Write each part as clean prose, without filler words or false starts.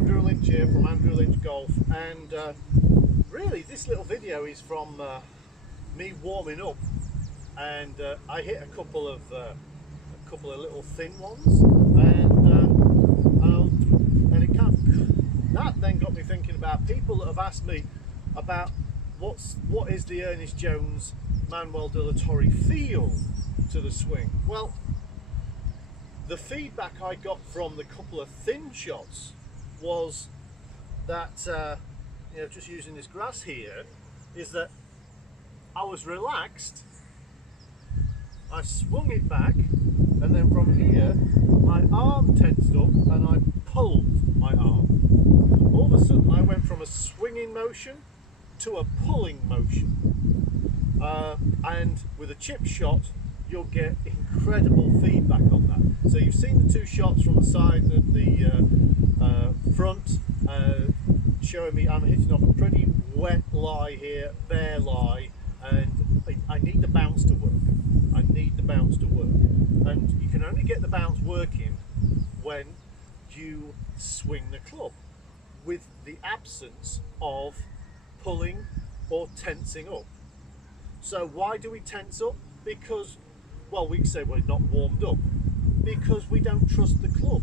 Andrew Lynch here from Ernest Jones Golf, and really this little video is from me warming up, and I hit a couple of little thin ones, and it kind of, that then got me thinking about people that have asked me about what is the Ernest Jones Manuel de la Torre feel to the swing. Well, the feedback I got from the couple of thin shots was that, just using this grass here, is that I was relaxed, I swung it back, and then from here, my arm tensed up and I pulled my arm. All of a sudden, I went from a swinging motion to a pulling motion. And with a chip shot, you'll get incredible feedback on that. So you've seen the two shots from the side and the front, showing me I'm hitting off a pretty wet lie here, bare lie, and I need the bounce to work. I need the bounce to work. And you can only get the bounce working when you swing the club with the absence of pulling or tensing up. So why do we tense up? Because, well, we can say we're not warmed up, because we don't trust the club.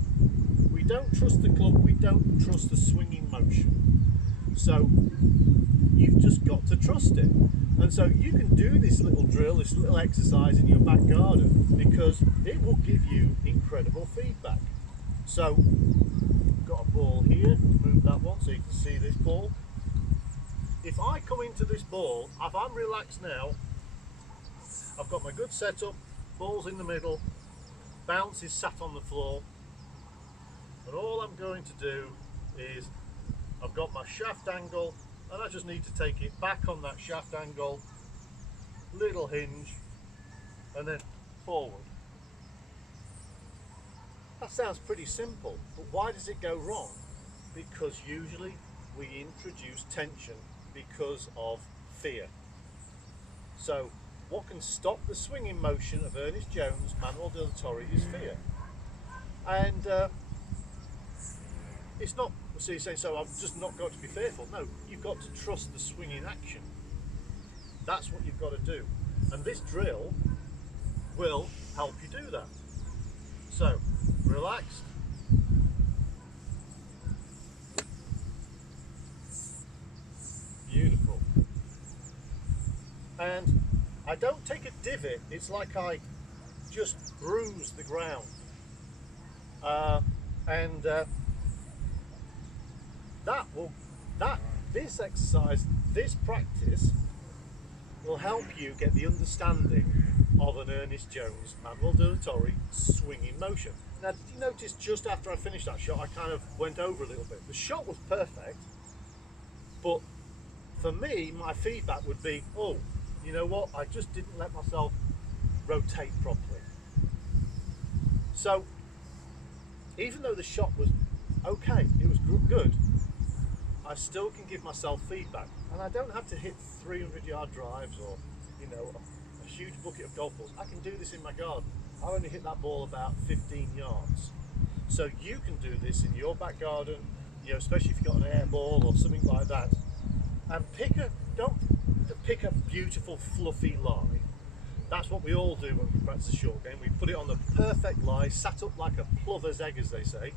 We don't trust the club, we don't trust the swinging motion. So you've just got to trust it. And so you can do this little drill, this little exercise in your back garden, because it will give you incredible feedback. So I've got a ball here, move that one so you can see this ball. If I come into this ball, if I'm relaxed now, I've got my good setup, ball's in the middle, bounce is sat on the floor, and all I'm going to do is, I've got my shaft angle, and I just need to take it back on that shaft angle, little hinge, and then forward. That sounds pretty simple, but why does it go wrong? Because usually we introduce tension because of fear. So what can stop the swinging motion of Ernest Jones Manuel de la Torre is fear. And it's not, so you're saying, so I've just not got to be fearful. No, you've got to trust the swinging action. That's what you've got to do. And this drill will help you do that. So, relaxed. Beautiful. And I don't take a divot, it's like I just bruise the ground. This exercise, this practice will help you get the understanding of an Ernest Jones Manuel de la Torre swinging motion. Now, did you notice just after I finished that shot, I kind of went over a little bit. The shot was perfect, but for me, my feedback would be, oh, you know what, I just didn't let myself rotate properly. So, even though the shot was okay, it was good, I still can give myself feedback, and I don't have to hit 300-yard drives or, a huge bucket of golf balls. I can do this in my garden. I only hit that ball about 15 yards. So you can do this in your back garden, especially if you've got an air ball or something like that. And don't pick a beautiful fluffy lie. That's what we all do when we practice a short game. We put it on the perfect lie, sat up like a plover's egg, as they say,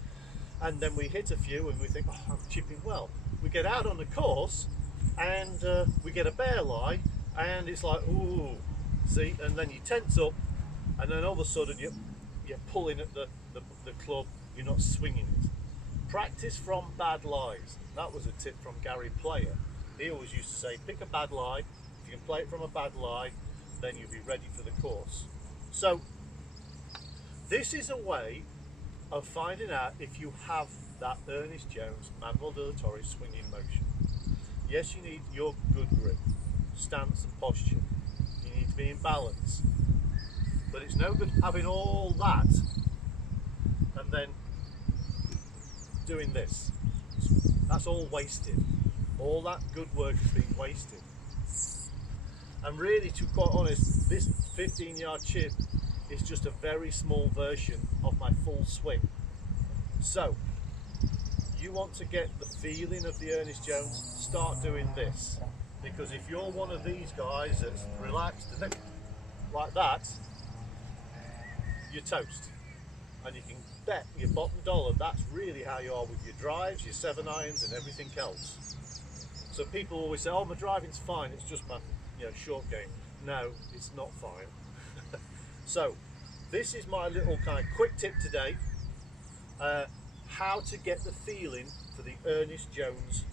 and then we hit a few and we think, oh, I'm chipping well. We get out on the course and we get a bare lie, and it's like, ooh, see, and then you tense up, and then all of a sudden you're pulling at the club, you're not swinging it. Practice from bad lies. That was a tip from Gary Player. He always used to say, pick a bad lie. If you can play it from a bad lie, then you'll be ready for the course. So this is a way of finding out if you have that Ernest Jones Manuel de la Torre swinging motion. Yes, you need your good grip, stance and posture. You need to be in balance. But it's no good having all that and then doing this. That's all wasted. All that good work is being wasted. And really, to be quite honest, this 15-yard chip is just a very small version of my full swing. So you want to get the feeling of the Ernest Jones, start doing this. Because if you're one of these guys that's relaxed and then like that, you're toast. And you can bet your bottom dollar that's really how you are with your drives, your 7-irons and everything else. So people always say, oh, my driving's fine, it's just my short game. No, it's not fine. So this is my little kind of quick tip today, how to get the feeling for the Ernest Jones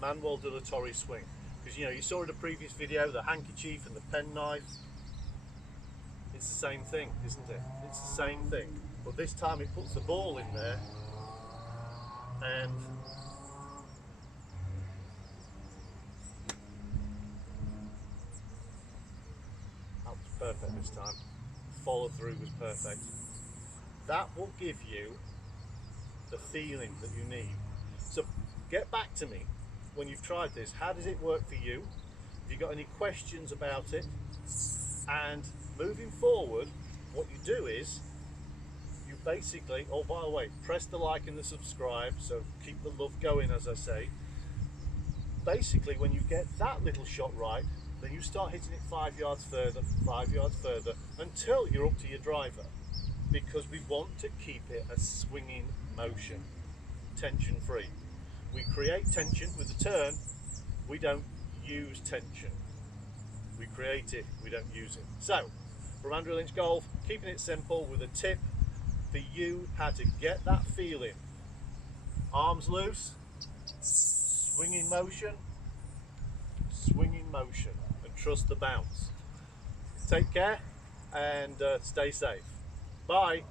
Manuel de la Torre swing. Because you saw in the previous video the handkerchief and the penknife. It's the same thing, isn't it? It's the same thing. But this time it puts the ball in there and that was perfect this time. Follow through was perfect. That will give you the feeling that you need. So get back to me when you've tried this. How does it work for you? Have you got any questions about it? And moving forward, what you do is you basically, oh by the way, press the like and the subscribe, so keep the love going, as I say. Basically, when you get that little shot right, then you start hitting it 5 yards further, 5 yards further, until you're up to your driver. Because we want to keep it a swinging motion, tension free. We create tension with the turn, we don't use tension. We create it, we don't use it. So, from Ernest Jones Golf, keeping it simple with a tip for you how to get that feeling. Arms loose, swinging motion, and trust the bounce. Take care and stay safe. Bye.